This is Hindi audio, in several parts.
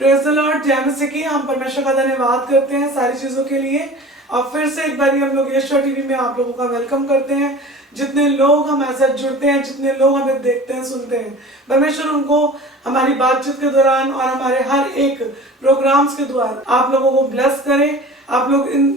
Praise the Lord. जय मसीह की। हम परमेश्वर का धन्यवाद करते हैं सारी चीज़ों के लिए। और फिर से एक बार हम लोग यशुआ टीवी में आप लोगों का वेलकम करते हैं। जितने लोग हम ऐसा जुड़ते हैं, जितने लोग हमें देखते हैं, सुनते हैं, परमेश्वर उनको हमारी बातचीत के दौरान और हमारे हर एक प्रोग्राम्स के द्वारा आप लोगों को ब्लेस करें। आप लोग इन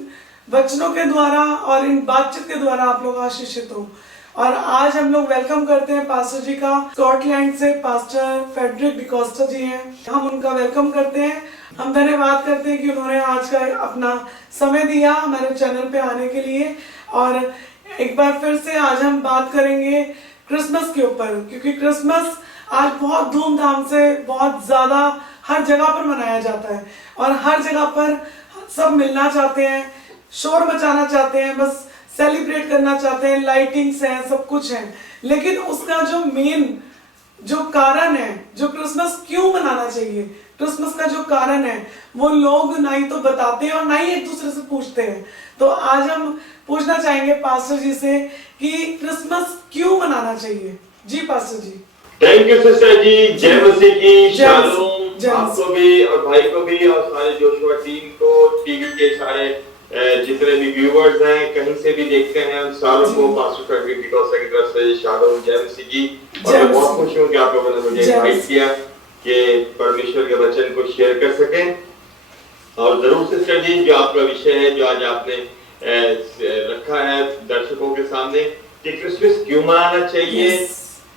वचनों के द्वारा और इन बातचीत के द्वारा आप लोग आशीषित हो। और आज हम लोग वेलकम करते हैं पास्टर जी का। स्कॉटलैंड से पास्टर फेडरिक डिकोस्टा जी हैं, हम उनका वेलकम करते हैं। हम धन्यवाद करते हैं कि उन्होंने आज का अपना समय दिया हमारे चैनल पे आने के लिए। और एक बार फिर से आज हम बात करेंगे क्रिसमस के ऊपर, क्योंकि क्रिसमस आज बहुत धूमधाम से, बहुत ज़्यादा हर जगह पर मनाया जाता है। और हर जगह पर सब मिलना चाहते हैं, शोर मचाना चाहते हैं, बस सेलिब्रेट करना चाहते हैं, लाइटिंग्स हैं, सब कुछ है। लेकिन उसका जो मेन जो कारण है, जो क्रिसमस क्यों मनाना चाहिए, क्रिसमस का जो कारण है, वो लोग ना ही तो बताते हैं और ना ही एक दूसरे से पूछते हैं। तो आज हम पूछना चाहेंगे पास्टर जी से कि क्रिसमस क्यों मनाना चाहिए। जी pastor ji. Thank you sister ji. जय मसीह की। शालोम आपको भी और भाई को भी और सारे जोशुआ टीम को, टीवी के सारे जितने भी व्यूअर्स हैं, कहीं से भी देखते हैं, उन सारों को पास्टर फेडरिक डिकोस्टा की तरफ से शालोम, जय मसीह जी। और मैं बहुत खुश हूँ कि आप लोगों ने मुझे इनवाइट किया कि परमेश्वर के वचन को शेयर कर सकें। और जरूर सिस्टर जी, जो आपका विषय है, जो आज आपने रखा है दर्शकों के सामने कि क्रिसमस क्यों मनाना चाहिए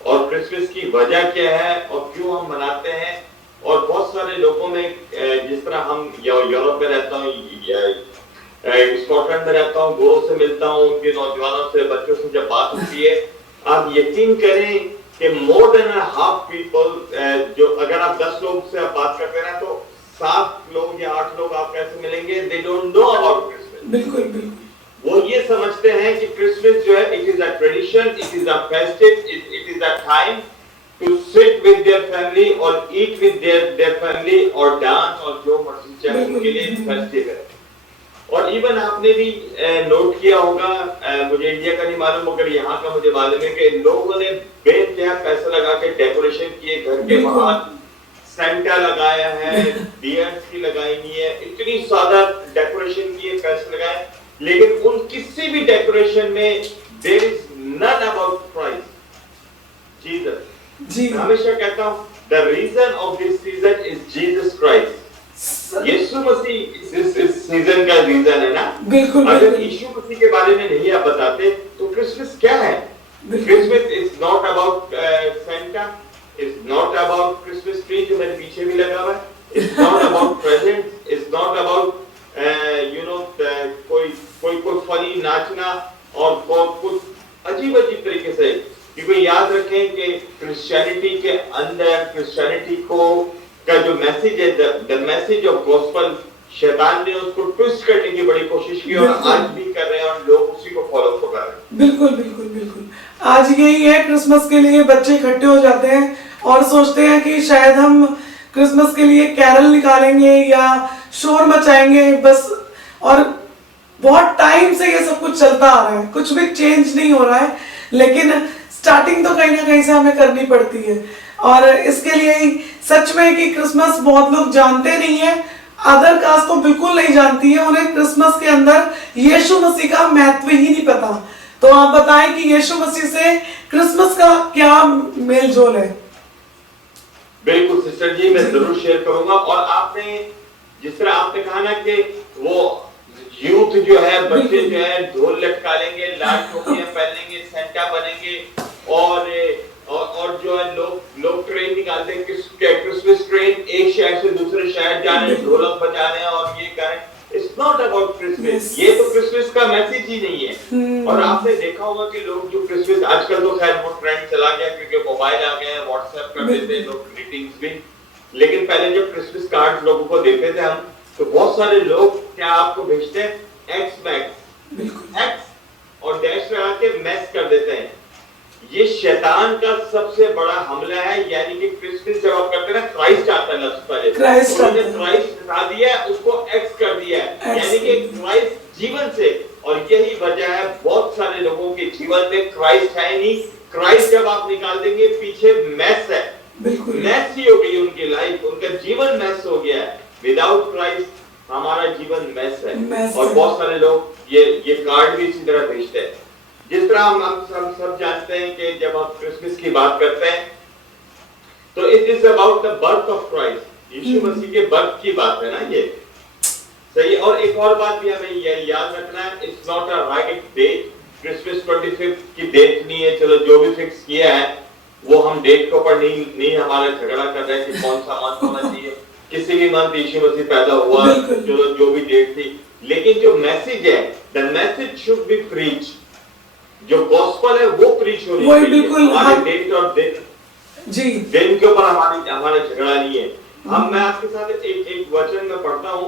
और क्रिसमस की वजह क्या है और क्यों हम मनाते हैं। और बहुत सारे लोगों में, जिस तरह हम यूरोप में रहता हूँ या स्कॉटलैंड में रहता हूँ, गोरों से मिलता हूँ, उनके नौजवानों से, बच्चों से जब बात होती है, आप यकीन करें कि मोर देन हाफ पीपल, जो अगर आप 10 लोग से आप बात करते हैं तो 7 लोग या 8 लोग आप कैसे मिलेंगे, they don't know about Christmas. बिल्कुल बिल्कुल। वो ये समझते हैं कि क्रिसमस जो है, it is a tradition, it is a festive, it is a time to sit with their family और ईट विद देयर फैमिली और डांस और जो मर्जी चाहे, उनके लिए फेस्टिव है। और इवन आपने भी नोट किया होगा, मुझे इंडिया का नहीं मालूम मगर यहाँ का मुझे मालूम है कि लोगों ने बेइंतहा पैसा लगा के डेकोरेशन किए, घर के बाहर सेंटा लगाया है, बियर्स की लगाई हुई है, इतनी ज्यादा डेकोरेशन किए, पैसे लगाए, लेकिन उन किसी भी डेकोरेशन में there is none about Christ Jesus. मैं हमेशा कहता हूँ the reason of this season is Jesus Christ. यीशु मसीह इस सीजन का रीजन है ना। बिल्कुल। अगर यीशु मसीह के बारे में नहीं आप बताते तो क्रिसमस क्या है? Christmas is not about Santa, is not about Christmas tree जो मेरे पीछे भी लगा हुआ है, is not about present, is not about you know कोई फनी नाचना और कुछ अजीब तरीके से। क्योंकि याद रखें कि क्रिश्चियनिटी के अंदर, क्रिश्चियनिटी को का जो मैसेज है, द मैसेज ऑफ गॉस्पेल, शैतान ने उसको ट्विस्ट करने की बड़ी कोशिश की और आज भी कर रहे हैं और लोग उसी को फॉलो कर रहे हैं। बिल्कुल बिल्कुल बिल्कुल। आज यही है, क्रिसमस के लिए बच्चे इकट्ठे हो जाते हैं और सोचते हैं कि शायद हम क्रिसमस के लिए कैरल निकालेंगे या शोर मचाएंगे बस। और बहुत टाइम से ये सब कुछ चलता आ रहा है, कुछ भी चेंज नहीं हो रहा है, लेकिन स्टार्टिंग तो कहीं ना कहीं से हमें करनी पड़ती है। और इसके लिए ही सच में कि क्रिसमस बहुत लोग जानते नहीं है, अदर कास्ट तो बिल्कुल नहीं जानती है, उन्हें क्रिसमस के अंदर यीशु मसीह का महत्व ही नहीं पता। तो आप बताएं कि यीशु मसीह से क्रिसमस का क्या मेल जोल है। बिल्कुल सिस्टर जी, मैं जरूर शेयर करूंगा। और आपने जिस तरह आपने कहा ना कि वो यूथ जो है, बच्चे जो है, ढोल लटका लेंगे, लाल टोपियां पहनेंगे, सेंटा बनेंगे और जो है लोग ट्रेन निकालते हैं, क्रिसमस ट्रेन, एक शहर से दूसरे शहर जा रहे हैं, ढोलक बजा रहे हैं और ये कर रहे हैं। It's not about Christmas. ये तो क्रिसमस का मैसेज ही नहीं है। और आपने देखा होगा कि लोग जो क्रिसमस, आजकल तो खैर वो ट्रेंड चला गया क्योंकि मोबाइल आ गए हैं, व्हाट्सएप कर देते हैं लोग ग्रीटिंग्स भी, लेकिन पहले जब क्रिसमस कार्ड लोगों को देते थे हम, तो बहुत सारे लोग क्या आपको भेजते हैं, एक्स मैक्स, एक्स और डैश लगा के मैस कर देते हैं। ये शैतान का सबसे बड़ा हमला है। यानी कि क्रिसमस जब आप करते हैं ना, क्राइस्ट आता है लफ्ज पहले, उन्होंने क्राइस्ट हटा दिया है, उसको एक्स कर दिया है, यानी कि क्राइस्ट जीवन से। और यही वजह है बहुत सारे लोगों के जीवन में क्राइस्ट है नहीं। क्राइस्ट जब आप निकाल देंगे, पीछे मैस है, मैस मैसी हो गई उनकी लाइफ, उनका जीवन मैस हो गया है। विदाउट क्राइस्ट हमारा जीवन मैस है। और बहुत सारे लोग ये कार्ड भी इसी तरह भेजते हैं। जिस तरह हम सब जानते हैं कि जब हम क्रिसमस की बात करते हैं तो it is about the birth of Christ, यीशु मसीह के बर्थ की बात है ना ये, सही। और एक और बात भी हमें ये याद रखना है, it's not a right date. Christmas 25 की डेट नहीं है, चलो जो भी फिक्स किया है वो हम डेट के ऊपर नहीं हमारा झगड़ा कर रहे हैं कि कौन सा मंथ होना चाहिए। किसी भी मंथ यीशु मसीह पैदा हुआ, चलो जो भी डेट थी, लेकिन जो मैसेज है, the message should be preach. जो गॉस्पेल है वो प्रीच होनी चाहिए। हमारे डेट और दिन के ऊपर हमारा झगड़ा नहीं है। मैं आपके साथ एक वचन में पढ़ता हूँ,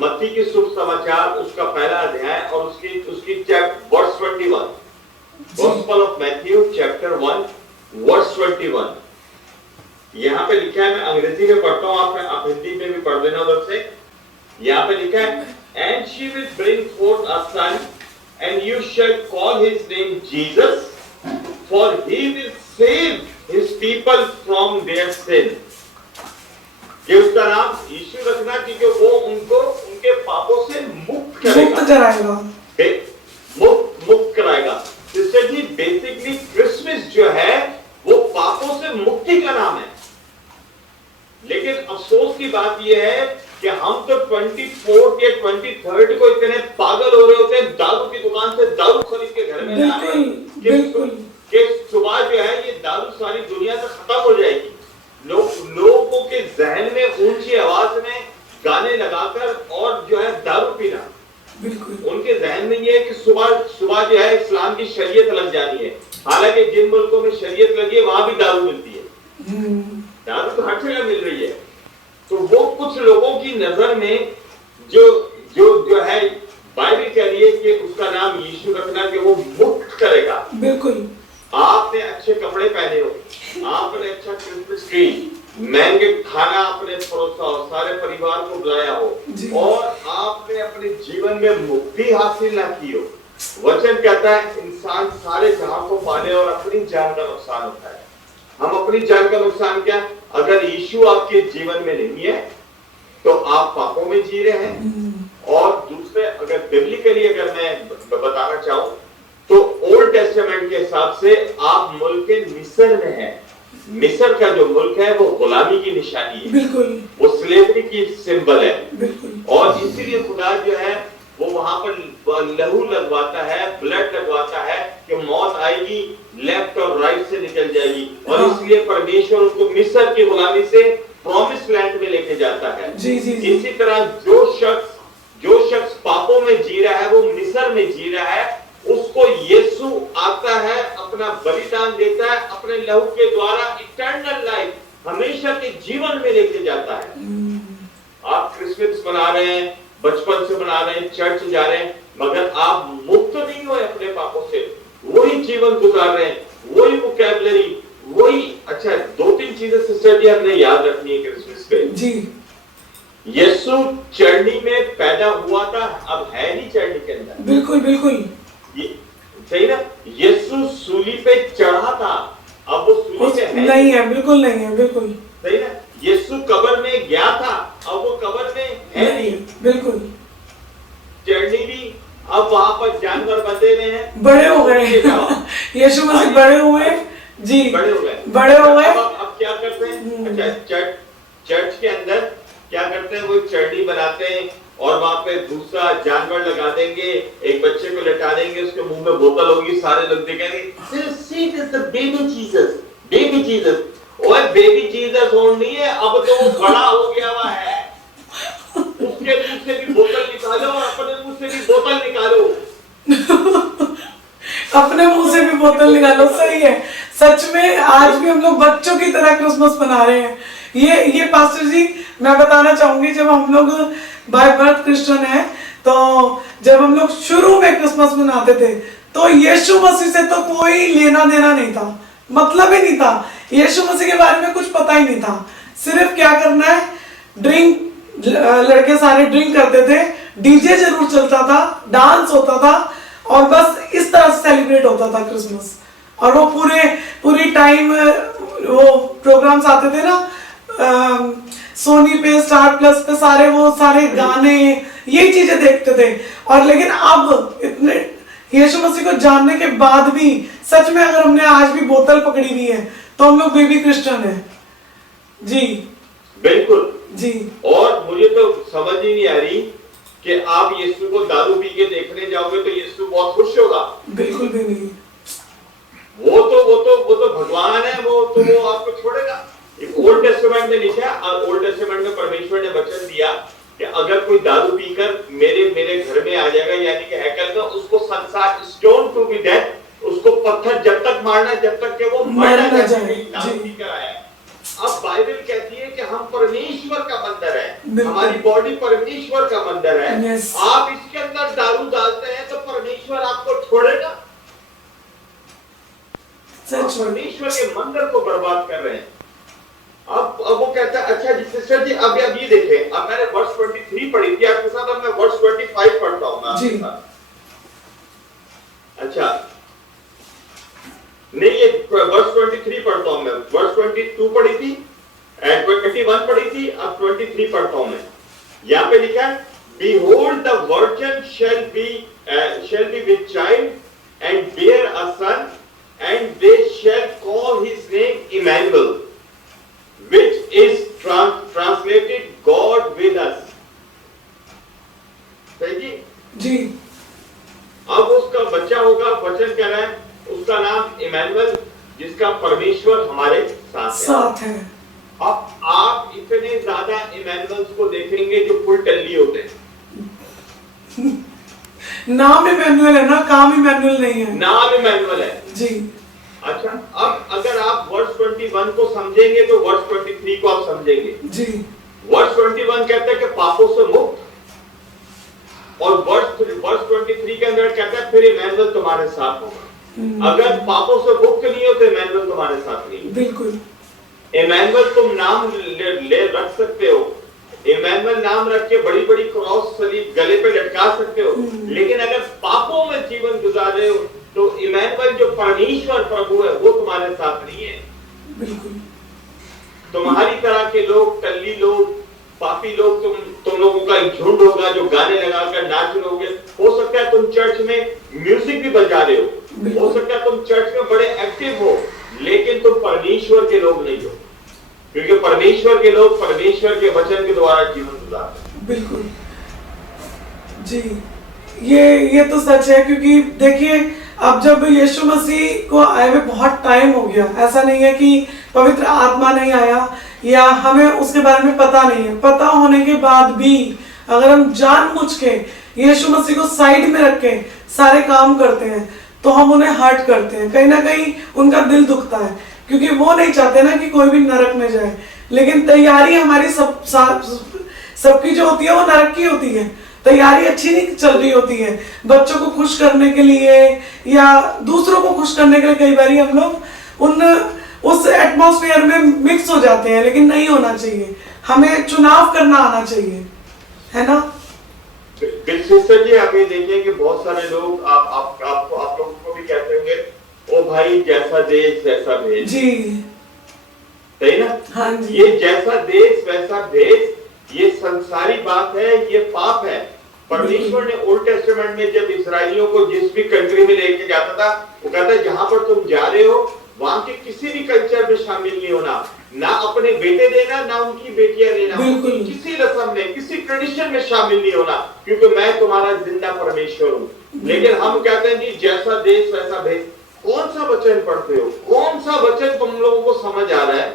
मत्ती के शुभ समाचार उसका पहला अध्याय और उसकी verse 21, gospel of Matthew chapter 1 verse 21। यहाँ पे लिखा है, मैं अंग्रेजी में पढ़ता हूँ, आप हिंदी में भी पढ़ देना उधर से। यहाँ पे लिखा है, and she will bring forth a son and you shall call his name Jesus, for he will save his people from their sin. ये उसका नाम यीशु रखना क्योंकि वो उनको उनके पापों से मुक्त कराएगा, मुक्त कराएगा। सिस्टर जी, बेसिकली क्रिसमस जो है वो पापों से मुक्ति का नाम है। लेकिन अफसोस की बात यह है कि हम तो 24 या 23 को इतने पागल हो रहे होते हैं, दारू की दुकान से दारू खरीद के घर में ला रहे हैं कि सुबह जो है ये दारू सारी दुनिया से खत्म हो जाएगी। लोगों के जहन में ऊंची आवाज में गाने लगाकर और जो है दारू पीना, उनके जहन में ये है कि सुबह जो है इस्लाम की शरीयत लग जानी है। हालांकि जिन मुल्कों में शरीयत लगी है वहां भी दारू मिलती है, दारू तो हर जगह मिल रही है। तो वो कुछ लोगों की नजर में जो है बाइबल कह रही है कि उसका नाम यीशु रखना कि वो मुक्त करेगा। बिल्कुल, आपने अच्छे कपड़े पहने हो, आपने अच्छा क्रिसमस ट्री, महंगे खाना आपने परोसा हो, सारे परिवार को बुलाया हो और आपने अपने जीवन में मुक्ति हासिल ना की हो। वचन कहता है इंसान सारे जहां को पाले और अपनी जान का नुकसान होता है। हम अपनी जान का नुकसान क्या? अगर यीशु आपके जीवन में नहीं है तो आप पापों में जी रहे हैं। और दूसरे, अगर बिब्लिकली अगर मैं बताना चाहूं तो ओल्ड टेस्टामेंट के हिसाब से आप मुल्क मिस्र में हैं। मिस्र का जो मुल्क है वो गुलामी की निशानी है, बिल्कुल, वो स्लेवरी की सिंबल है, बिल्कुल। और इसीलिए खुदा जो है वो वहां पर लहू लगवाता है, ब्लड लगवाता है कि मौत आएगी, लेफ्ट और राइट से निकल जाएगी। और इसलिए परमेश्वर उनको मिस्र की गुलामी से प्रॉमिस लैंड में लेके जाता है। इसी तरह जो शख्स पापों में जी रहा है, वो मिस्र में जी रहा है, उसको यीशु आता है, अपना बलिदान देता है, अपने लहू के द्वारा इटर्नल लाइफ, हमेशा के जीवन में लेके जाता है। आप क्रिसमस मना रहे हैं, बचपन से मना रहे हैं, चर्च जा रहे हैं, मगर आप मुक्त नहीं हुए अपने पापों से, वही जीवन गुजार रहे हैं, वही वोकैबुलरी, वही। अच्छा, 2-3 चीजें सिस्टर जी हमने याद रखनी है क्रिसमस पे जी। यीशु चरनी में पैदा हुआ था, अब है नहीं चरनी के अंदर, बिल्कुल बिल्कुल, सही ना। यीशु सूली पे चढ़ा था, अब वो सूली पे है नहीं है, बिल्कुल नहीं है, बिल्कुल सही ना। यीशु कब्र में गया था, अब वो कब्र में है नहीं, बिल्कुल। चरनी भी अब वहां पर जानवर बंधे हुए हैं, बड़े हो गए यीशु मसीह बड़े हुए जी, बड़े हो गए। अब क्या करते हैं? अच्छा, चर्च के अंदर क्या करते हैं? वो चरनी बनाते हैं और वहां पे दूसरा जानवर लगा देंगे, एक बच्चे को लेटा देंगे, उसके मुंह में बोतल होगी, सारे लोग देखेंगे this is the baby Jesus, baby Jesus. ओए बेबी जीसस नहीं है, अब तो वो बड़ा हो गया हुआ है। उसके मुंह से भी बोतल निकालो और अपने मुंह से भी बोतल निकालो अपने मुंह से भी बोतल निकालो, सही है। सच में आज भी हम लोग बच्चों की तरह क्रिसमस मना रहे हैं। ये पास्टर जी मैं बताना चाहूंगी, जब हम लोग बाय बर्थ क्रिश्चियन है, तो जब हम लोग शुरू में क्रिसमस मनाते थे तो यीशु मसीह से तो कोई लेना देना नहीं था, मतलब ही नहीं था। यीशु मसीह के बारे में कुछ पता ही नहीं था। सिर्फ क्या करना है, ड्रिंक, लड़के सारे ड्रिंक करते थे, डीजे जरूर चलता था, डांस होता था और बस इस तरह से सेलिब्रेट होता था क्रिसमस। और वो पूरी टाइम वो प्रोग्राम्स आते थे ना, सोनी पे, स्टार प्लस पे सारे वो सारे गाने ये चीजें देखते थे। और लेकिन अब इतने यीशु मसीह को जानने के बाद भी सच में अगर हमने आज भी बोतल पकड़ी हुई है तो हम लोग बेबी क्रिश्चियन है। जी बिल्कुल जी। और मुझे तो समझ ही नहीं आ रही कि आप यीशु को दारू पी के देखने जाओगे तो यीशु बहुत खुश होगा। बिल्कुल भी नहीं। वो तो भगवान है, वो आपको छोड़ेगा। ओल्ड टेस्टामेंट में लिखा है, ओल्ड टेस्टामेंट में परमेश्वर ने वचन दिया कि अगर कोई दारू पीकर मेरे घर में आ जाएगा, यानी कि हैकल में, उसको संसार स्टोन टू बी डेड, उसको पत्थर जब तक मारना जब तक कि वो मर ना जाए। दारू पीकर आया। अब बाइबल कहती है कि हम परमेश्वर का मंदिर है, हमारी बॉडी परमेश्वर का मंदिर है। आप इसके अंदर दारू डालते हैं तो परमेश्वर आपको छोड़ेगा? परमेश्वर के मंदिर को बर्बाद कर रहे हैं। अब वो कहता है, अच्छा जी सिस्टर जी, अब ये देखें, अब मैंने वर्स 23 पढ़ी थी आपके साथ, अब मैं वर्स 25 पढ़ता हूँ आपके साथ। अच्छा नहीं, ये वर्स 23 पढ़ता हूँ मैं। वर्स 22 पढ़ी थी, 21 पढ़ी थी, अब 23 पढ़ता हूँ मैं। यहाँ पे लिखा है, Behold the virgin shall be with child and bear a son, and they shall call his name Emmanuel, which is translated God with us. सही जी? जी। अब उसका बच्चा होगा, वचन कह रहा है, उसका नाम इमैनुअल, जिसका परमेश्वर हमारे साथ है। अब आप इतने ज्यादा इमैनुअल्स को देखेंगे जो फुल टल्ली होते हैं। नाम इमैनुअल है ना, काम इमैनुअल नहीं है। नाम इमैनुअल है जी। अच्छा, अब अगर आप वर्स 21 को समझेंगे तो वर्स 23 को आप समझेंगे जी। वर्स 21 कहता है कि पापों से मुक्त, और वर्स 23 के अंदर कहता है फिर इमैनुअल तुम्हारे साथ होगा। अगर पापों से मुक्त नहीं हो तो इमैनुअल तुम्हारे साथ नहीं। बिल्कुल। इमैनुअल तुम नाम ले रख सकते हो, इमैनुअल नाम रख के बड़ी बड़ी क्रॉस सलीब गले पे लटका सकते हो, लेकिन अगर पापों में जीवन गुजार रहे हो तो इमैनुअल जो परमेश्वर प्रभु है वो तुम्हारे साथ नहीं है। बिल्कुल। तुम्हारी तरह के लोग, टल्ली लोग, पापी लोग, तुम लोगों का एक झुंड होगा जो गाने लगाकर नाच रहे हो सकता है तुम चर्च में म्यूजिक भी बजा रहे हो सकता है तुम चर्च में बड़े एक्टिव हो, लेकिन तुम परमेश्वर के लोग नहीं हो, क्योंकि परमेश्वर के लोग परमेश्वर के वचन के द्वारा जीवन गुजारते हैं। बिल्कुल जी, ये तो सच है। क्योंकि देखिए, अब जब यीशु मसीह को आए हुए बहुत टाइम हो गया, ऐसा नहीं है कि पवित्र आत्मा नहीं आया या हमें उसके बारे में पता नहीं है। पता होने के बाद भी अगर हम जानबूझ के यीशु मसीह को साइड में रख के सारे काम करते हैं तो हम उन्हें हर्ट करते हैं, कहीं ना कहीं उनका दिल दुखता है, क्योंकि वो नहीं चाहते ना कि कोई भी नरक में जाए। लेकिन तैयारी हमारी सबकी जो होती है वो नरक की होती है। तैयारी अच्छी नहीं चल रही होती है बच्चों को खुश करने के लिए या दूसरों को खुश करने के लिए। कई बार हम लोग उस एटमॉस्फेयर में मिक्स हो जाते हैं, लेकिन नहीं होना चाहिए। हमें चुनाव करना आना चाहिए, है ना? सिस्टर जी, आप ये देखिए कि बहुत सारे लोग आप लोगों को भी कहते होंगे, ओ भाई जैसा देश वैसा भेष। जी सही ना? हाँ जी। ये जैसा देश वैसा भेष, ये संसारी बात है, ये पाप है। परमेश्वर ने ओल्ड टेस्टामेंट में जब इस्राएलियों को जिस भी कंट्री में लेके जाता था, वो कहता है जहां पर तुम जा रहे हो वहां के किसी भी कल्चर में शामिल नहीं होना, ना अपने बेटे देना, ना उनकी बेटियां लेना, किसी रस्म में, किसी ट्रेडिशन में शामिल नहीं होना, क्योंकि मैं तुम्हारा जिंदा परमेश्वर हूँ। लेकिन हम कहते हैं जी जैसा देश वैसा भेष। कौन सा वचन पढ़ते हो? कौन सा वचन तुम लोगों को समझ आ रहा है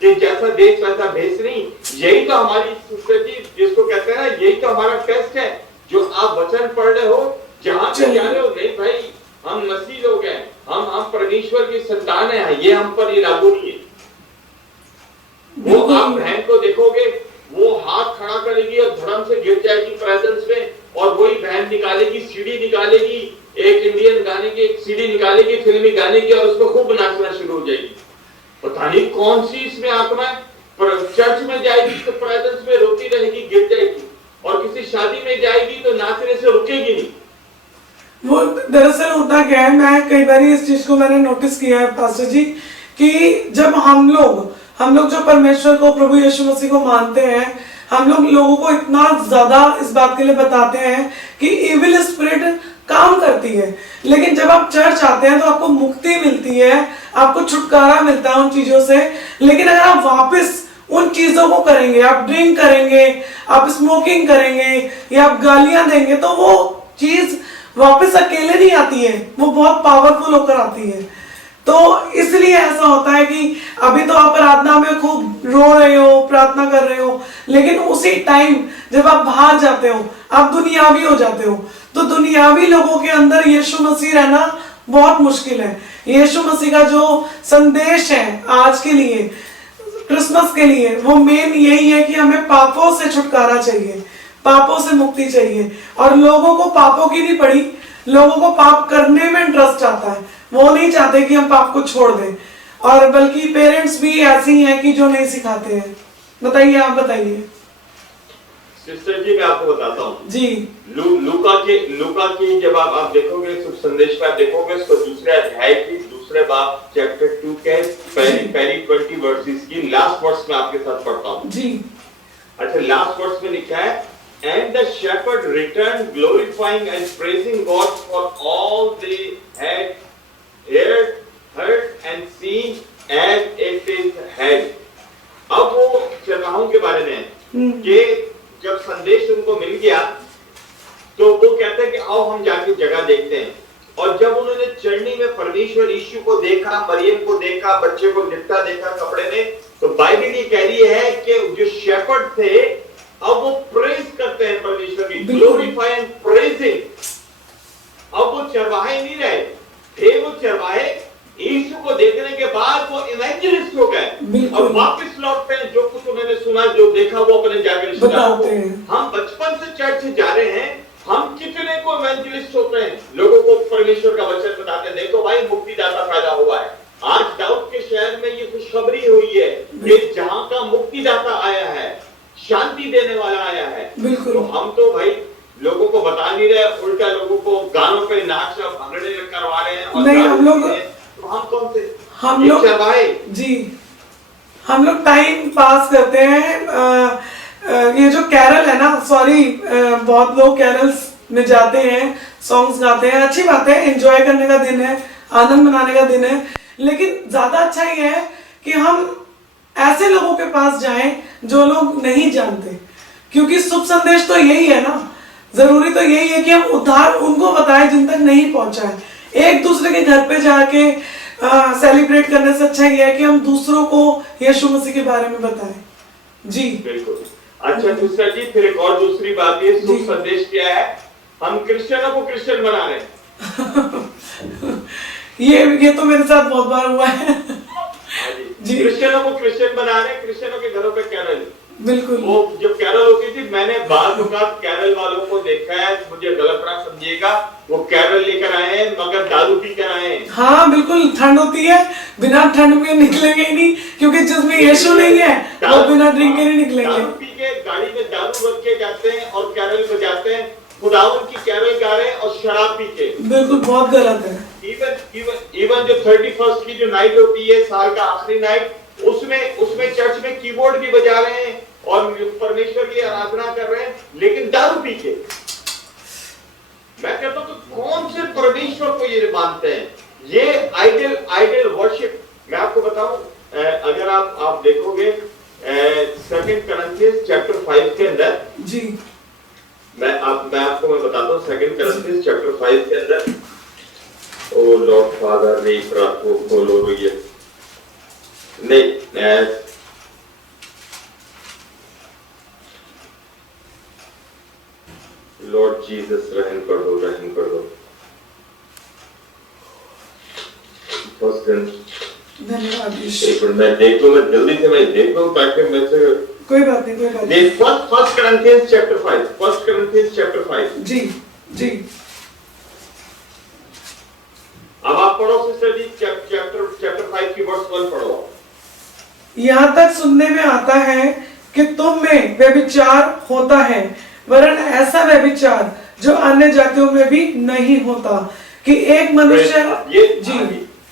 कि जैसा देश वैसा भेष नहीं? यही तो हमारी संस्कृति जिसको कहते हैं ना, यही तो हमारा टेस्ट है जो आप वचन पढ़ रहे हो, जहां पे जा रहे हो। नहीं भाई, हम मसीह लोग हैं, हम परमेश्वर की संतान है, ये हम पर ये लागू नहीं है। वो आप बहन को देखोगे, वो हाथ खड़ा करेगी और धर्म से गिर जाएगी प्रेजेंस में, और वही बहन निकालेगी, सीडी निकालेगी, एक इंडियन गाने की एक सीडी निकालेगी फिल्मी गाने की, और उसको खूब नाचना शुरू हो जाएगी। पता नहीं कौन सी इसमें आत्मा है। पर चर्च में जाएगी तो प्रेजेंस में रोती रहेगी, गिर जाएगी, और किसी शादी में जाएगी तो नाचने से रुकेगी नहीं। वो दरअसल होता क्या है, मैं कई बार इस चीज को मैंने नोटिस किया है पास्टर जी, कि जब हम लोग हम लोग जो परमेश्वर को, प्रभु यीशु मसीह को मानते हैं, हम लोग लोगों को इतना ज्यादा इस बात के लिए बताते हैं कि इविल स्पिरिट काम करती है, लेकिन जब आप चर्च आते हैं तो आपको मुक्ति मिलती है, आपको छुटकारा मिलता है उन चीजों से। लेकिन अगर आप वापस उन चीजों को करेंगे, आप ड्रिंक करेंगे, आप स्मोकिंग करेंगे या आप गालियां देंगे, तो वो चीज वापस अकेले नहीं आती है, वो बहुत पावरफुल होकर आती है। तो इसलिए ऐसा होता है कि अभी तो आप प्रार्थना में खूब रो रहे हो, प्रार्थना कर रहे हो, लेकिन उसी टाइम जब आप बाहर जाते हो, आप दुनियावी हो जाते हो, तो दुनियावी लोगों के अंदर यीशु मसीह रहना बहुत मुश्किल है। यीशु मसीह का जो संदेश है आज के लिए, क्रिसमस के लिए, वो मेन यही है कि हमें पापों से छुटकारा चाहिए, पापों से मुक्ति चाहिए। और लोगों को पापों की नहीं पड़ी, लोगों को पाप करने में इंटरेस्ट आता है, वो नहीं चाहते कि हम पाप को छोड़ दें। और बल्कि पेरेंट्स भी ऐसी हैं कि जो नहीं सिखाते हैं। बताइए, आप बताइए। सिस्टर जी, मैं आपको बताता हूँ जी। लूका की जब आप देखोगे, शुभ संदेश पर आप देखोगे, उसको दूसरे अध्याय की दूसरे बाब चैप्टर 2 के पहली 20 वर्सेस की लास्ट वर्स में आपके साथ पढ़ता हूँ जी। अच्छा, लास्ट वर्स में लिखा है, and the shepherd returned glorifying and praising God for all they had heard and seen as it is had। अब वो चरवाहों के बारे में कि जब संदेश उनको मिल गया तो वो कहते हैं कि आओ हम जाके जगह देखते हैं। और जब उन्होंने चरनी में परमेश्वर यीशु को देखा, मरियम को देखा, बच्चे को लिपटा देखा कपड़े में, तो बाइबल ये कह रही है कि जो शेफर्ड थे अब वो प्रेज करते हैं परमेश्वर की, ग्लोरीफाई एंड प्रेजिंग। अब वो चरवाहे नहीं रहे थे, वो चरवाहे यीशु को देखने के बाद वो इवेंजलिस्ट हो गए और वापस लौटते हैं। जो कुछ उन्होंने सुना, जो देखा, वो अपने जाकर बताते हैं। हम बचपन से चर्च जा रहे हैं, हम कितने को इवेंजलिस्ट होते हैं, लोगों को परमेश्वर का वचन बताते हैं, देखो भाई मुक्तिदाता पैदा हुआ है। आज दाऊद के शहर में ये खुशखबरी हुई है कि जहां का मुक्तिदाता आया है, शांति देने वाला आया है। तो हम तो भाई लोगों को बता नहीं रहे, उल्टा लोगों को गानों पे नाच भंगड़े करवा रहे हैं। और नहीं, हम लोग तो हम कौन से, हम लोग जी, हम लोग टाइम पास करते हैं। ये जो कैरल है ना, सॉरी, बहुत लोग कैरल्स में जाते हैं, सॉन्ग्स गाते हैं, अच्छी बात है, एंजॉय करने का दिन है, आनंद मनाने का दिन है। लेकिन ज्यादा अच्छा ये है कि हम ऐसे लोगों के पास जाएं जो लोग नहीं जानते, क्योंकि शुभ संदेश तो यही है ना, जरूरी तो यही है कि हम उद्धार उनको बताएं जिन तक नहीं पहुंचा है। एक दूसरे के घर पे जाके सेलिब्रेट करने से अच्छा ये है कि हम दूसरों को यीशु मसीह के बारे में बताएं। जी बिल्कुल। अच्छा दूसरा जी, फिर एक और दूसरी बात, ये शुभ संदेश क्या है, हम क्रिश्चियनों को क्रिश्चियन बना रहे हैं। ये तो मेरे साथ बहुत बार हुआ है। जी, क्रिश्चियनों को क्रिश्चियन बना रहे हैं, क्रिश्चियनों के घरों पे कैरल। बिल्कुल। वो जब कैरल होती थी, मैंने बाद कैरल वालों को देखा है, मुझे गलत ना समझिएगा, वो कैरल लेकर आए हैं मगर दारू पी कर आए हैं। हाँ बिल्कुल, ठंड होती है, बिना ठंड में निकलेंगे ही नहीं, क्योंकि जिसमें यीशु नहीं है वो बिना ड्रिंक के नहीं निकलेंगे। दारू पी के गाड़ी में दारू रख के जाते हैं और कैरल बजाते हैं, खुदावन की कैरल गा रहे हैं और शराब पी के। बिल्कुल, बहुत गलत है। इवन जो 31st की जो नाइट होती है, साल का आखिरी नाइट, उसमें चर्च में कीबोर्ड भी बजा रहे हैं और परमेश्वर की आराधना कर रहे हैं, लेकिन दारू पी के। मैं कहता हूं तो कौन से परमेश्वर को ये मानते हैं, ये आइडल वर्शिप। मैं आपको बताऊं, अगर आप देखोगे 2 Corinthians चैप्टर 5 के अंदर जी, मैं बताता हूँ 2 Corinthians चैप्टर 5 के अंदर। ओ लॉर्ड फादर, नहीं प्रार्थना खोलो रही है, नहीं लॉर्ड जीसस, रहम कर दो, रहम कर दो। धन्यवाद। मैं देख लूं, मैं जल्दी से मैं देख लूं ताकि मैं से कोई बात नहीं, कोई बात नहीं। First Corinthians chapter 5, first Corinthians chapter 5। जी जी, अब आप पढ़ो सिस्टर जी, चैप्टर 5 की वर्स 1 पढ़ो। यहाँ तक सुनने में आता है कि तुम में व्यभिचार होता है, वरन ऐसा व्यभिचार जो अन्य जातियों में भी नहीं होता, कि एक मनुष्य। ये जी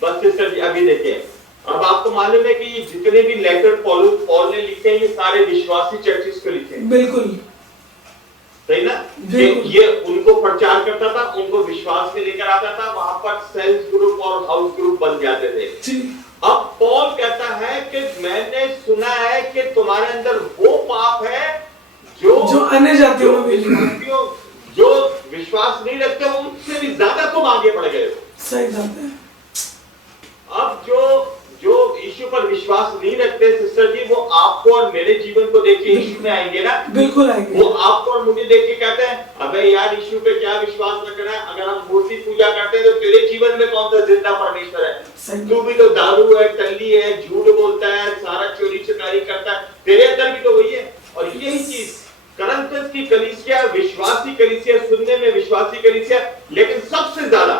बस सिस्टर जी, अभी देखिए अब आपको मालूम है कि ये जितने भी लेटर पॉल ने लिखे हैं, ये सारे विश्वासी चर्चिस को लिखे हैं। बिल्कुल सही ना? ये उनको प्रचार करता था, उनको विश्वास में लेकर आता था, वहां पर सेल्स ग्रुप और हाउस ग्रुप बन जाते थे। अब पॉल कहता है कि मैंने सुना है कि तुम्हारे अंदर वो पाप है जो अन्य जातियों में भी जो विश्वास नहीं रखते, उनसे भी ज्यादा तुम आगे बढ़ गए हो। सही बात है। अब जो यीशु पर विश्वास नहीं रखते सिस्टर जी, वो आपको और मेरे जीवन को देख के यीशु में आएंगे ना? बिल्कुल आएंगे। वो आपको और मुझे देख के कहते हैं, अबे यार यीशु पे क्या विश्वास रखना है? अगर हम मूर्ति पूजा करते हैं तो तेरे जीवन में कौन सा जिंदा परमेश्वर है? तू भी तो दारू है, टल्ली है, झूठ बोलता है, सारा चोरी चकारी करता है, तेरे अंदर भी तो वही है। और यही चीज करंथस की कलीसिया, विश्वासी कलीसिया, सुनने में विश्वासी कलीसिया, लेकिन सबसे ज्यादा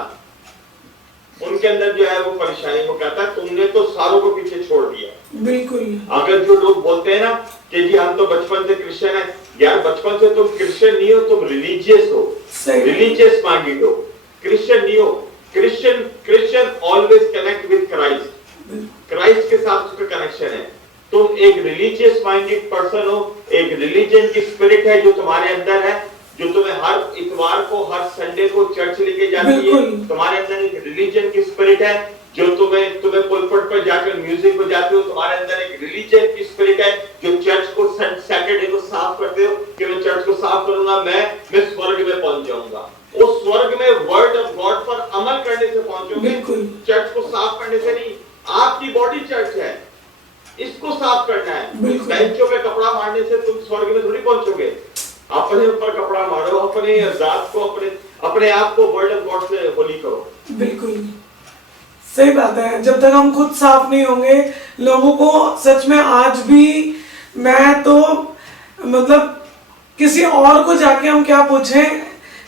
उनके अंदर जो है वो परेशानी, वो कहता है तुमने तो सारों को पीछे छोड़ दिया। बिल्कुल। अगर जो लोग बोलते हैं ना कि जी हम तो बचपन से क्रिश्चियन है, यार बचपन से तुम क्रिश्चियन नहीं हो, तुम रिलीजियस हो, रिलीजियस माइंडेड हो, क्रिश्चियन नहीं हो। Christian always connect with Christ, Christ के साथ उसका कनेक्शन है। तुम एक रिलीजियस माइंडेड पर्सन हो, एक रिलीजन की स्पिरिट है जो तुम्हारे अंदर है, जो तुम्हें हर इतवार को, हर संडे को चर्च लेके जाती है। तुम्हारे अंदर एक रिलीजन की स्पिरिट है जो तुम्हें पुलपिट पर जाकर म्यूजिक बजाते हो। तुम्हारे अंदर एक रिलीजन की स्पिरिट है जो चर्च को सैटरडे को साफ करते हो कि मैं चर्च को साफ करूंगा, मैं स्वर्ग में पहुंच जाऊंगा। उस स्वर्ग में वर्ड ऑफ गॉड पर अमल करने से पहुंचोगे, चर्च को साफ करने से नहीं। आपकी बॉडी चर्च है, इसको साफ करना है। बेंचों पे कपड़ा मारने से तुम स्वर्ग में थोड़ी पहुंचोगे। अपने ऊपर कपड़ा मारो, अपने जात को, अपने आप को वर्ड ऑफ गॉड से होली करो। बिल्कुल सही बात है। जब तक हम खुद साफ नहीं होंगे, लोगों को सच में आज भी मैं तो मतलब किसी और को जाके हम क्या पूछें,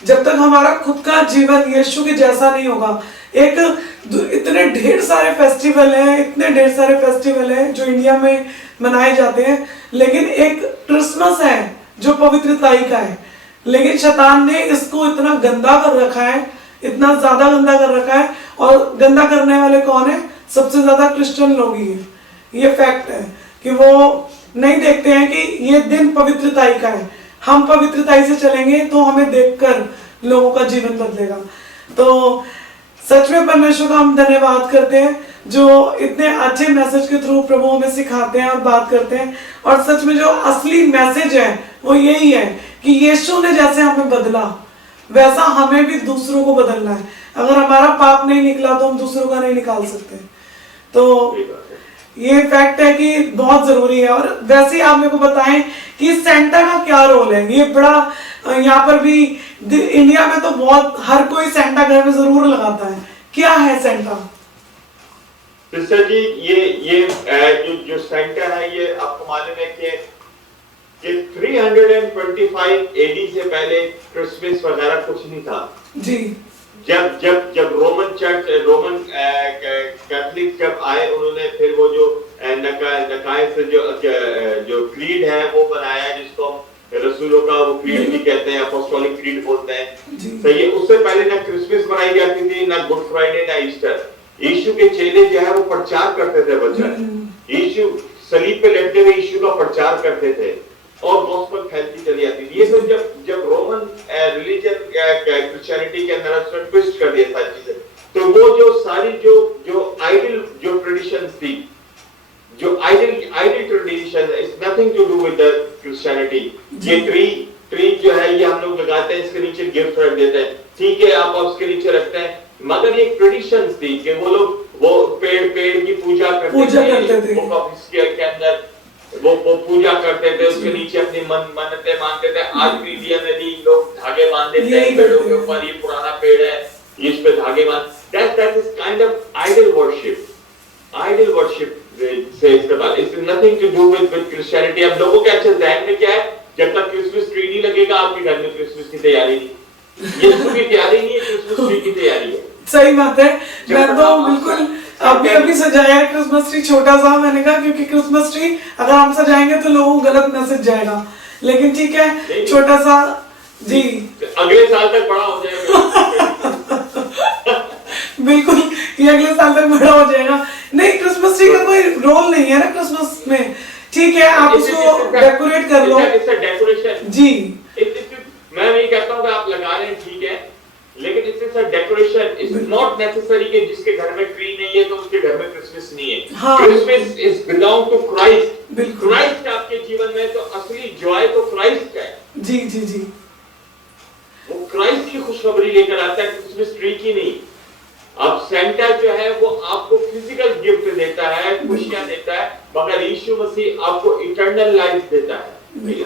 जब तक हमारा खुद का जीवन यीशु के जैसा नहीं होगा। इतने ढेर सारे फेस्टिवल हैं, इतने ढेर सारे फेस्टिवल हैं जो इंडिया में मनाए जाते हैं, लेकिन एक क्रिसमस है जो पवित्रताई का है, लेकिन शैतान ने इसको इतना गंदा कर रखा है, इतना ज्यादा गंदा कर रखा है। और गंदा करने वाले कौन है? सबसे ज्यादा क्रिश्चियन लोग ही हैं। ये फैक्ट है कि वो नहीं देखते हैं कि ये दिन पवित्रताई का है। हम पवित्रताई से चलेंगे तो हमें देखकर लोगों का जीवन बदलेगा। तो सच में परमेश्वर का हम धन्यवाद करते हैं जो इतने अच्छे मैसेज के थ्रू प्रभु हमें सिखाते हैं और बात करते हैं। और सच में जो असली मैसेज है वो यही है कि यीशु ने जैसे हमें बदला, वैसा हमें भी दूसरों को बदलना है। अगर हमारा पाप नहीं निकला तो हम दूसरों का नहीं निकाल सकते। तो ये फैक्ट है कि बहुत जरूरी है। और वैसे ही आप मेरे को बताएं कि सेंटा का क्या रोल है। ये बड़ा यहाँ पर भी इंडिया में तो बहुत हर कोई सेंटा घर में जरूर लगाता है। क्या है सेंटा? सिस्टर जी, ये जो सेंटा है, ये आपको मालूम है कि 325 एडी से पहले क्रिसमस वगैरह कुछ नहीं था जी। जब रोमन कैथलिक जब आए, उन्होंने फिर वो जो नकाय से जो क्रीड है वो बनाया, जिसको रसूलों का वो क्रीड भी कहते हैं, अपोस्टोलिक क्रीड बोलते हैं। सही है। उससे पहले ना क्रिसमस मनाई जाती थी, ना गुड फ्राइडे, ना ईस्टर। यीशु के चेले जो है वो प्रचार करते थे वचन। यीशु सलीब पे लटके हुए यीशु का प्रचार करते थे और गॉस्पेल फैलती चली जाती थी। ये सब जब रोमन रिलीजन क्रिश्चियनिटी के अंदर उसने ट्विस्ट कर दिया सारी चीजें, तो वो जो सारी जो आइडल जो ट्रेडिशंस थी, जो idol tradition, it's nothing to do with the Christianity. ये ट्री जो है ये हम लोग लगाते हैं, इसके नीचे गिफ्ट रख देते हैं, ठीक है, आप उसके नीचे रखते हैं, मगर ये ट्रेडिशंस थी कि वो लोग वो पेड़ की पूजा करते थे। के अंदर वो पूजा करते थे, उसके नीचे अपनी मन्नतें मांगते थे। आज भी इंडिया में भी लोग धागे बांध देते हैं पेड़ों के ऊपर, ये पुराना पेड़ है, इस पे धागे बांध, that is kind of idol worship से इसका बात, it's nothing to do with Christianity। अब लोगों के अच्छे ध्यान में क्या है, जब तक क्रिसमस ट्री नहीं लगेगा आपके घर में क्रिसमस की तैयारी नहीं, यीशु की तैयारी नहीं है, क्रिसमस ट्री की तैयारी है। सही बात है। मैं तो बिल्कुल अभी सजाया है क्रिसमस ट्री, छोटा सा, मैंने कहा क्योंकि क्रिसमस ट्री अगर हम सजाएंगे तो लोगों को गलत मैसेज जाएगा, लेकिन ठीक है छोटा सा जी, अगले साल तक बड़ा हो जाएगा। बिल्कुल, ये अगले साल तक बड़ा हो जाएगा। नहीं, क्रिसमस ट्री का कोई रोल नहीं है ना क्रिसमस में। ठीक है, आप उसको डेकोरेट कर लो। डेकोरेशन जी, मैं नहीं कहता हूँ कि आप लगा रहे हैं, ठीक है, लेकिन it's a decoration. It's not necessary कि जिसके घर में ट्री नहीं है तो उसके घर में क्रिसमस नहीं है। हाँ, Christmas is belong to Christ. बिल्कुल। क्राइस्ट आपके जीवन में तो असली जॉय तो क्राइस्ट है। जी जी जी, वो क्राइस्ट की खुशखबरी लेकर आता है, क्रिसमस ट्री की नहीं। अब सेंटा जो है वो आपको फिजिकल गिफ्ट देता है, खुशियां देता है, मगर यीशु मसीह आपको इटर्नल लाइफ देता है,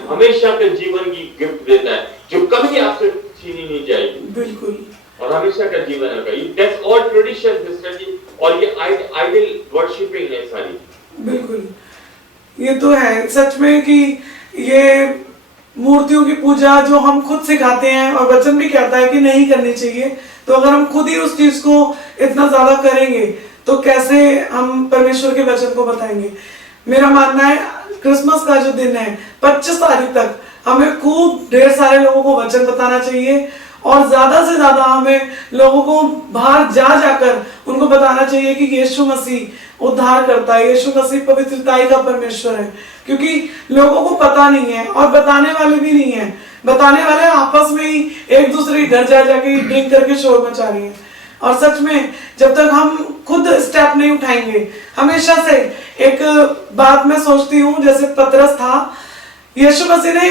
हमेशा के जीवन की गिफ्ट देता है, जो कभी आपसे छीनी नहीं जाएगी। बिल्कुल। और हमेशा का जीवन होगा। दैट्स ऑल ट्रेडिशन सिस्टर जी, और ये आइडल वर्शिपिंग है सारी। बिल्कुल, ये तो है सच में कि ये मूर्तियों की पूजा जो हम खुद सिखाते हैं और वचन भी कहता है कि नहीं करनी चाहिए, तो अगर हम खुद ही उस चीज को इतना ज्यादा करेंगे तो कैसे हम परमेश्वर के वचन को बताएंगे। मेरा मानना है क्रिसमस का जो दिन है 25 तारीख तक हमें खूब ढेर सारे लोगों को वचन बताना चाहिए, और ज्यादा से ज्यादा हमें लोगों को बाहर जा जाकर उनको बताना चाहिए कि यीशु मसीह उद्धार करता है, यीशु मसीह पवित्रताई का परमेश्वर है। क्योंकि लोगों को पता नहीं है और बताने वाले भी नहीं है। बताने वाले आपस में ही एक दूसरे के घर जा जाके ड्रिंक करके शोर मचा रही है। और सच में जब तक हम खुद स्टेप नहीं उठाएंगे, हमेशा से एक बात मैं सोचती हूँ, जैसे पतरस था, यीशु मसीह ने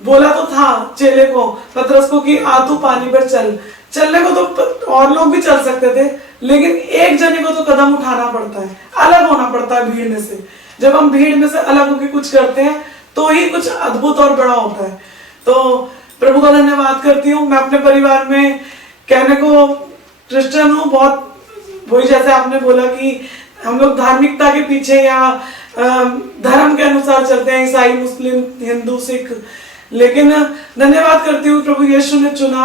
बोला तो था चेले को, पतरस को, कि आ तू पानी पर चल। चलने को तो और लोग भी चल सकते थे, लेकिन एक जने को तो कदम उठाना पड़ता है, अलग होना पड़ता है भीड़ में से। जब हम भीड़ में से अलग होकर कुछ करते हैं तो ही कुछ अद्भुत और बड़ा होता है। तो प्रभु का धन्यवाद करती हूँ। मैं अपने परिवार में कहने को क्रिश्चियन हूँ, बहुत वही जैसे आपने बोला कि हम लोग धार्मिकता के पीछे या धर्म के अनुसार चलते हैं, ईसाई, मुस्लिम, हिंदू, सिख, लेकिन धन्यवाद करती हूँ प्रभु यीशु ने चुना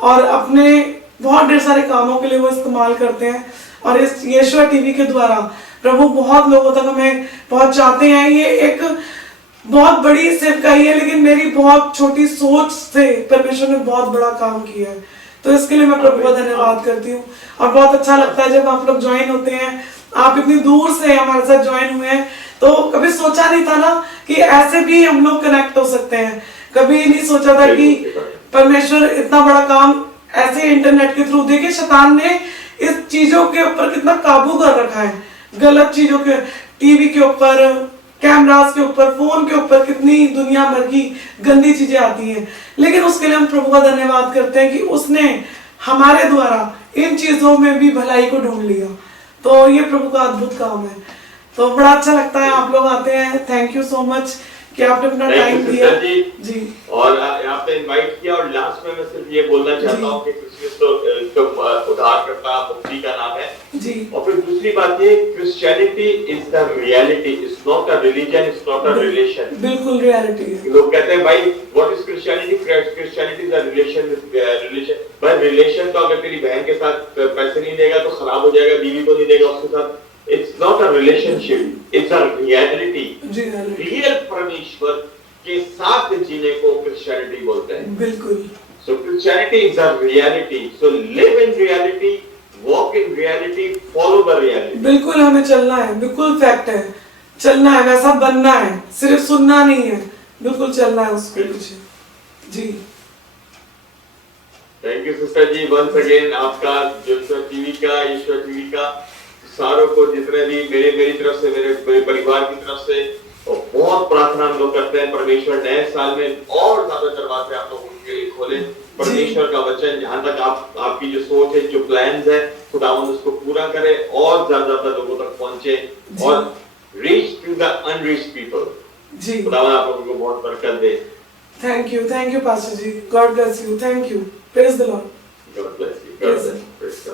और अपने बहुत ढेर सारे कामों के लिए वो इस्तेमाल करते हैं। और इस यीशु टीवी के द्वारा प्रभु बहुत लोगों तक हमें पहुंचाते हैं। ये एक बहुत बड़ी सेवकाई है, लेकिन मेरी बहुत छोटी सोच से परमेश्वर ने बहुत बड़ा काम किया है, तो इसके लिए मैं प्रभु का धन्यवाद करती हूँ। और बहुत अच्छा लगता है जब आप लोग ज्वाइन होते हैं। आप इतनी दूर से हमारे साथ ज्वाइन हुए हैं, तो कभी सोचा नहीं था ना कि ऐसे भी हम लोग कनेक्ट हो सकते हैं। कभी नहीं सोचा था कि परमेश्वर इतना बड़ा काम ऐसे इंटरनेट के थ्रू, देखिए शैतान ने इस चीजों के ऊपर कितना काबू कर रखा है, गलत चीजों के, टीवी के ऊपर, कैमरास के ऊपर, फोन के ऊपर कितनी दुनिया भर की गंदी चीजें आती हैं। लेकिन उसके लिए हम प्रभु का धन्यवाद करते हैं कि उसने हमारे द्वारा इन चीजों में भी भलाई को ढूंढ लिया। तो ये प्रभु का अद्भुत काम है। तो बड़ा अच्छा लगता है आप लोग आते हैं। थैंक यू सो मच कि आपने अपना टाइम दिया जी। और आपने इनवाइट किया। और लास्ट में मैं सिर्फ ये बोलना चाहता हूँ कि क्रिसमस तो उद्धारकर्ता मुक्ति का नाम है जी। और फिर दूसरी बात ये, Christianity is the reality, it's not a religion, it's not a relation. बिल्कुल रियलिटी है। लोग कहते हैं भाई what is Christianity? Christianity is a relation. भाई रिलेशन तो अगर तेरी बहन के साथ पैसे नहीं देगा तो खराब हो जाएगा, बीवी को नहीं देगा उसके साथ। It's not a relationship, it's a reality. Real परमेश्वर के साथ जीने को क्रिश्चियनिटी बोलते हैं। बिल्कुल। So Christianity is a reality. So live in reality, walk in reality, follow the reality. बिल्कुल हमें चलना है, बिल्कुल फैक्ट है, चलना है, वैसा बनना है, सिर्फ सुनना नहीं है, बिल्कुल चलना है उसके पीछे। जी। Thank you sister ji, once again आपका ईश्वर टीवी का, ईश्वर टीवी का सारों को, जितने भी मेरी तरफ से, मेरे परिवार की तरफ से, और बहुत प्रार्थना हम लोग करते हैं परमेश्वर नए साल में और ज्यादा दरवाजे आप लोगों के लिए खोले। परमेश्वर का वचन जहाँ तक आपकी जो सोच है, जो प्लान्स है, खुदावंद उसको पूरा करे और ज्यादा लोगों तक पहुंचे और reach to the unreached people. जी। खुदावंद आप लोगों को बहुत बरकत दे। Thank you pastor ji, God bless you, thank you, praise the Lord. God bless you, God bless you.